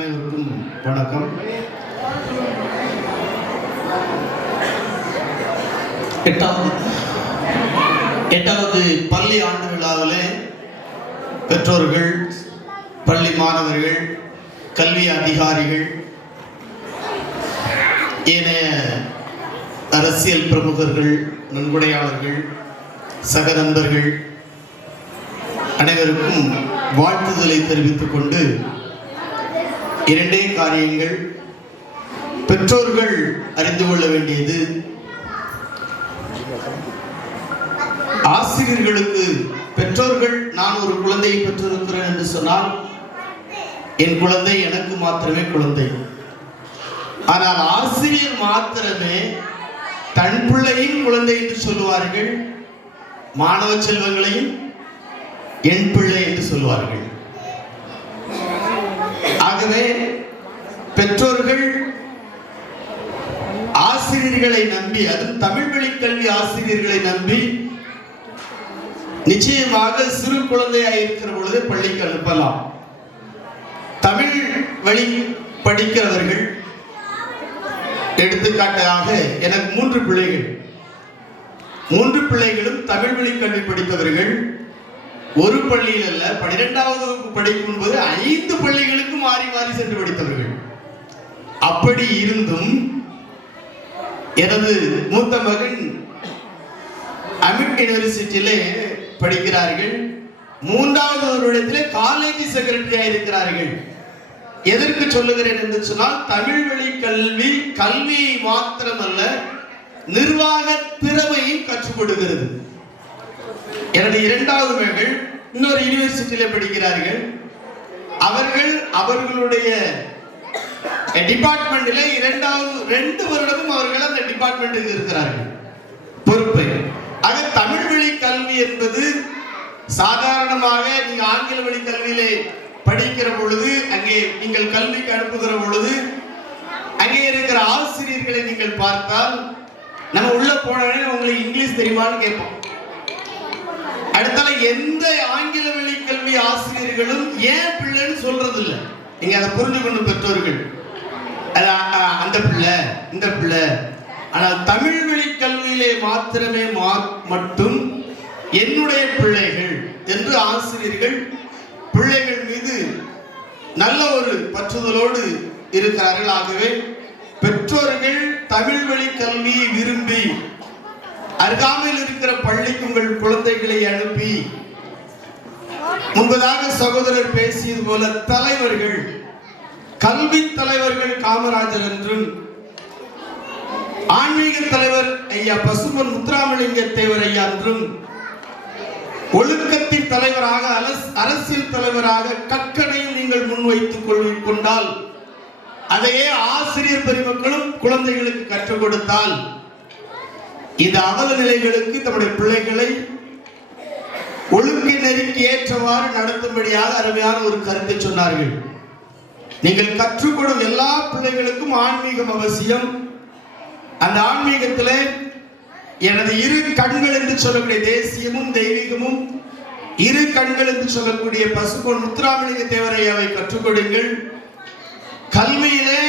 அனைவருக்கும் வணக்கம். எட்டாவது பள்ளி ஆண்டு விழாவிலே பெற்றோர்கள், பள்ளி மாணவர்கள், கல்வி அதிகாரிகள், ஏனைய அரசியல் பிரமுகர்கள், நன்கொடையாளர்கள், சக நண்பர்கள் அனைவருக்கும் வாழ்த்துதலை தெரிவித்துக் கொண்டு இரண்டே காரியங்கள். பெற்றோர்கள் அறிந்து கொள்ள வேண்டியது, ஆசிரியர்களுக்கு பெற்றோர்கள் நான் ஒரு குழந்தையை பெற்றிருக்கிறேன் என்று சொன்னால் என் குழந்தை எனக்கு மாத்திரமே குழந்தை. ஆனால் ஆசிரியர் மாத்திரமே தன் பிள்ளையும் குழந்தை என்று சொல்லுவார்கள், மாணவ செல்வங்களையும் என் பிள்ளை என்று சொல்வார்கள். ஆகவே பெற்றோர்கள் ஆசிரியர்களை நம்பி, அதுவும் தமிழ் வழி கல்வி ஆசிரியர்களை நம்பி நிச்சயமாக சிறு குழந்தையாக இருக்கிற பொழுது பள்ளிக்கு அனுப்பலாம். தமிழ் வழி படிக்கிறவர்கள், எடுத்துக்காட்டாக எனக்கு 3 பிள்ளைகள், 3 பிள்ளைகளும் தமிழ் வழி கல்வி படித்தவர்கள். ஒரு பள்ளியில் அல்ல, 12வது வகுப்பு படிக்கும் போது 5 பள்ளிகளுக்கு மாறி மாறி சென்று படித்தவர்கள். அப்படி இருந்தும் எனது மூத்த மகன் அமிட் யூனிவர்சிட்டியிலே படிக்கிறார்கள். 3வது வருடத்திலே காலேஜ் செக்ரட்டரியா இருக்கிறார்கள். எதற்கு சொல்லுகிறேன் என்று சொன்னால், தமிழ் வழி கல்வி கல்வியை மாத்திரமல்ல, நிர்வாக திறமையும் கற்றுக் கொடுக்கிறது. எனது 2வது மகள் இன்னொரு யூனிவர்சிட்டியில படிக்கிறார்கள். அவர்கள் அவர்களுடைய டிபார்ட்மெண்ட்டில் 2 வருடமும் அவர்கள் அந்த டிபார்ட்மெண்ட்டுக்கு இருக்கிறார்கள் பொறுப்பு. ஆக தமிழ் வழி கல்வி என்பது சாதாரணமாக நீங்க ஆங்கில வழி கல்வியிலே படிக்கிற பொழுது, அங்கே நீங்கள் கல்விக்கு அனுப்புகிற பொழுது அங்கே இருக்கிற ஆசிரியர்களை நீங்கள் பார்த்தால், நம்ம உள்ள போனோடனே உங்களுக்கு இங்கிலீஷ் தெரியுமான்னு கேட்போம். அடுத்தால எந்த ஆங்கில வழி கல்வி ஆசிரியர்களும் ஏன் பிள்ளைன்னு சொல்றது இல்லை. நீங்க அதை புரிஞ்சுக்கணும் பெற்றோர்கள். அந்த பிள்ளை, இந்த பிள்ளை. ஆனால் தமிழ் வழி கல்வியிலே மாத்திரமே மட்டும் என்னுடைய பிள்ளைகள் என்று ஆசிரியர்கள் பிள்ளைகள் மீது நல்ல ஒரு பற்றுதலோடு இருக்கிறார்கள். ஆகவே பெற்றோர்கள் தமிழ் வழி கல்வியை விரும்பி அருகாமையில் இருக்கிற பள்ளிக்கு உங்கள் குழந்தைகளை அனுப்பி, முன்பதாக சகோதரர் பேசியது போல தலைவர்கள், கல்வி தலைவர்கள் காமராஜர் என்றும், ஆன்மீக தலைவர் ஐயா பசும்பொன் முத்துராமலிங்க தேவர் ஐயா என்றும், ஒழுக்கத்தின் தலைவராக அரசியல் தலைவராக கற்கனையும் நீங்கள் முன்வைத்துக் கொண்டால், அதையே ஆசிரியர் பெருமக்களும் குழந்தைகளுக்கு கற்றுக் கொடுத்தால், இந்த அவல நிலைகளுக்கு தம்முடைய பிள்ளைகளை ஒழுக்க நெறிக்கு ஏற்றவாறு நடத்தும்படியாக அருமையான ஒரு கருத்தை சொன்னார்கள். நீங்கள் கற்றுக்கொடும் எல்லா பிள்ளைகளுக்கும் ஆன்மீகம் அவசியம். அந்த ஆன்மீகத்திலே எனது 2 கண்கள் என்று சொல்லக்கூடிய தேசியமும் தெய்வீகமும், 2 கண்கள் என்று சொல்லக்கூடிய பசும்பொன் முத்துராமலிங்க தேவரையாவை கற்றுக் கொடுங்கள். கல்வியிலே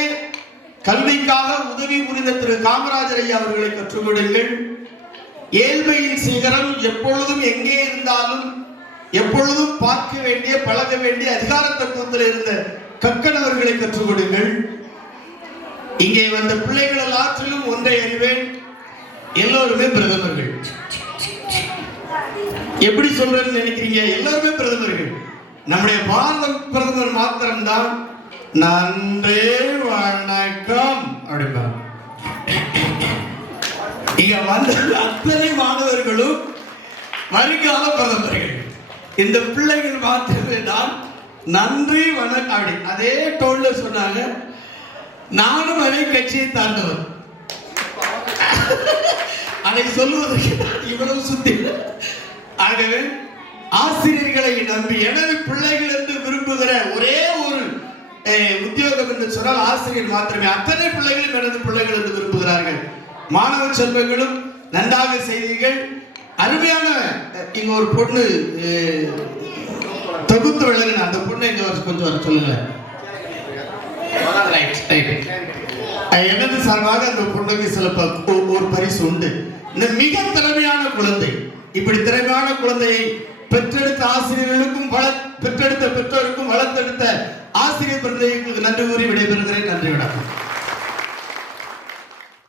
கல்விக்காக உதவி புரிந்த திரு காமராஜர் ஐயா அவர்களை கற்றுக் கொடுங்கள். ஏழ்மையின் சிகரம் எப்பொழுதும் எங்கே இருந்தாலும் எப்பொழுதும் பார்க்க வேண்டிய, பழக வேண்டிய அதிகார தத்துவத்தில் இருந்த கக்கன் அவர்களை கற்றுக் கொடுங்கள். இங்கே வந்த பிள்ளைகள் எல்லாற்றிலும் ஒன்றை அறிவேன், எல்லோருமே பிரதமர்கள். எப்படி சொல்றேன்னு நினைக்கிறீங்க? எல்லாருமே பிரதமர்கள். நம்முடைய பாரத பிரதமர் மாத்திரம்தான் நன்றி வணக்கம் அப்படின்னா. இங்க வந்த அத்தனை மாணவர்களும் வருங்கால பிரதமர்கள். இந்த பிள்ளைகள் மாத்திரமே தான் நன்றி வணக்கம் அப்படி அதே டோன்ல சொன்னாங்க. நானும் அதே கட்சியை சார்ந்தவர். அதை சொல்வதற்கு இவ்வளவு சுத்தி. ஆகவே ஆசிரியர்களை நம்பி எனது பிள்ளைகள் என்று விரும்புகிற ஒரே ஒரு உத்தியோகம் என்று சொன்னால் ஆசிரியர் மாத்திரமே. அத்தனை பிள்ளைகளும் எனது பிள்ளைகள் என்று விரும்புகிறார்கள். மாணவ செல்வங்களும் நன்றாக செய்தீர்கள். அருமையான இங்க ஒரு பொண்ணு தொகுத்து விளங்குன அந்த பொண்ணை இங்க கொஞ்சம் வர சொல்லுங்க. எனது சார்பாக அந்த பொண்ணுக்கு சில ஒரு பரிசு உண்டு. இந்த மிக திறமையான குழந்தை, இப்படி திறமையான குழந்தையை பெற்றெடுத்த ஆசிரியர்களுக்கும் பெற்றெடுத்த பெற்றோருக்கும் வளர்த்தெடுத்த ஆசிரியர் பிறந்தவர்களுக்கு நன்றி கூறி விடைபெறுகிறேன். நன்றி வணக்கம்.